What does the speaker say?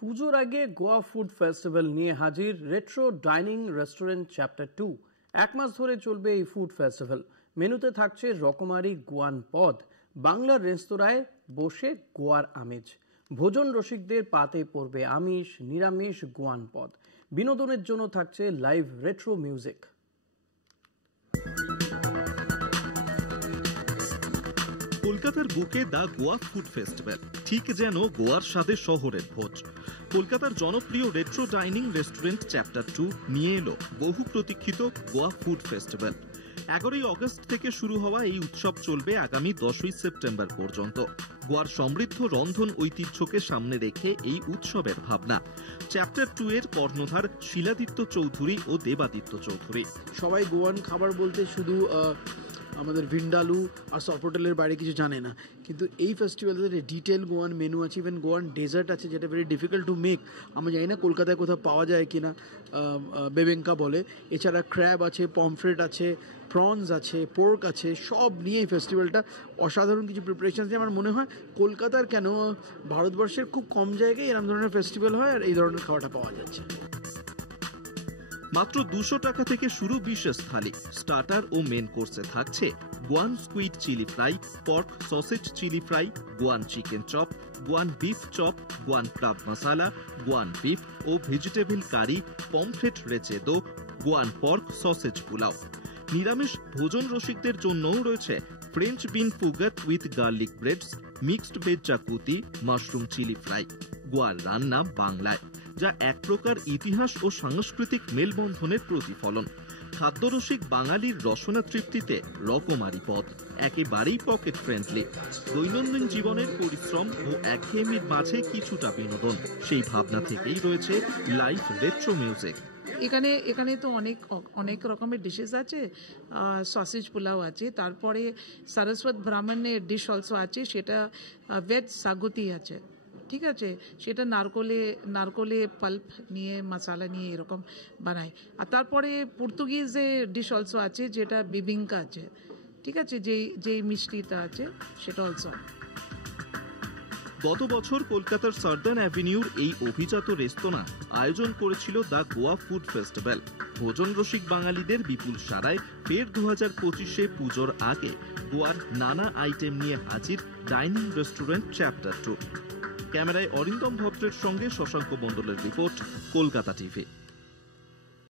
পুজোর আগে Goa food festival নিয়ে হাজির রেট্রো ডাইনিং রেস্টুরেন্ট চ্যাপ্টার 2। এক মাস ধরে চলবে এই ফুড ফেস্টিভ্যাল। মেনুতে থাকছে রকমারি গোয়ান পদ, বাংলার রেস্তোরাঁয় বসে গোয়ার আমেজ। ভোজন রসিকদের পাতে পড়বে আমিষ নিরামিষ গোয়ান পদ। বিনোদনের জন্য থাকছে লাইভ রেট্রো মিউজিক। কলকাতার বুকে দ্য গোয়া ফুড ফেস্টিভ্যাল, ঠিক যেন গোয়ার স্বাদে শহরের ভোজ। কলকাতার জনপ্রিয় রেট্রো ডাইনিং রেস্টুরেন্ট চ্যাপ্টার 2 নিয়ে এলো বহু প্রতীক্ষিত গোয়া ফুড ফেস্টিভ্যাল। 11ই অগস্ট থেকে শুরু হওয়া এই উৎসব চলবে আগামী 10ই সেপ্টেম্বর পর্যন্ত। গোয়ার সমৃদ্ধ রন্ধন ঐতিহ্যকে সামনে রেখে এই উৎসবের ভাবনা। চ্যাপ্টার 2 এর কর্ণধার শিলাদিত্য চৌধুরী ও দেবাদিত্য চৌধুরী। সবাই গোয়ান খাবার বলতে শুধু আমাদের ভিন্ডালু আর সফোটেলের বাইরে কিছু জানে না, কিন্তু এই ফেস্টিভ্যালে ডিটেল গোয়ান মেনু আছে, ইভেন গোয়ান ডেজার্ট আছে যেটা ভেরি ডিফিকাল্ট টু মেক। আমরা জানি না কলকাতায় কোথাও পাওয়া যায় কিনা, বেবেঙ্কা বলে। এছাড়া ক্র্যাব আছে, পমফ্রেট আছে, প্রনস আছে, পোর্ক আছে, সব নিয়ে এই ফেস্টিভ্যালটা অসাধারণ কিছু প্রিপারেশন আছে। আমার মনে হয় কলকাতার কেন ভারতবর্ষের খুব কম জায়গায় এরকম ধরনের ফেস্টিভ্যাল হয় আর এই ধরনের খাবারটা পাওয়া যাচ্ছে। মাত্র 200 টাকা থেকে শুরু বিশেষ থালি। স্টার্টার ও মেন কোর্সে থাকছে Goan squid chilli fry, pork sausage chilli fry, Goan chicken chop, Goan beef chop, Goan crab masala, Goan beef ও ভেজিটেবল কারি, পমফ্রেট রেচেদো, গোয়ান পর্ক সসেজ পোলাও। নিরামিষ ভোজন রসিকদের জন্যও রয়েছে French bean foogath with garlic breads, mixed veg xacuti, mushroom chilli fry. গোয়ার রান্না বাংলায়, যা এক প্রকার ইতিহাস ও সাংস্কৃতিক মেলবন্ধনের প্রতিফলন। খাদ্যরসিক বাঙালির রসনা তৃপ্তিতে রকমারি পদ, একেবারেই পকেট ফ্রেন্ডলি। দৈনন্দিন জীবনের পরিশ্রম ও একঘেয়েমির মাঝে কিছুটা বিনোদন, সেই ভাবনা থেকেই রয়েছে লাইভ রেট্রো মিউজিক। এখানে তো অনেক রকমের ডিশেস আছে। সসেজ পোলাও আছে, তারপরে সারস্বত ব্রাহ্মণের ডিশ অলসো আছে, সেটা ভেজ সাগতি আছে, ঠিক আছে, সেটা নারকোলে পাল্প নিয়ে মশালা নিয়ে এরকম বানায়। আর তারপরে পর্তুগিজের ডিশ অলসো আছে যেটা বিবিঙ্কা আছে, ঠিক আছে, যেই মিষ্টিটা আছে সেটা অলসো। গত বছর কলকাতার সার্দার্ন অ্যাভিনিউর এই অভিজাত রেস্তোরাঁ আয়োজন করেছিল দ্য গোয়া ফুড ফেস্টিভ্যাল। ভোজন রসিক বাঙালিদের বিপুল সারায় ফের 2025-এ পুজোর আগে গোয়ার নানা আইটেম নিয়ে হাজির ডাইনিং রেস্টুরেন্ট চ্যাপ্টার 2। ক্যামেরায় অরিন্দম ভদ্রের সঙ্গে শশাঙ্ক মণ্ডলের রিপোর্ট, কলকাতা টিভি।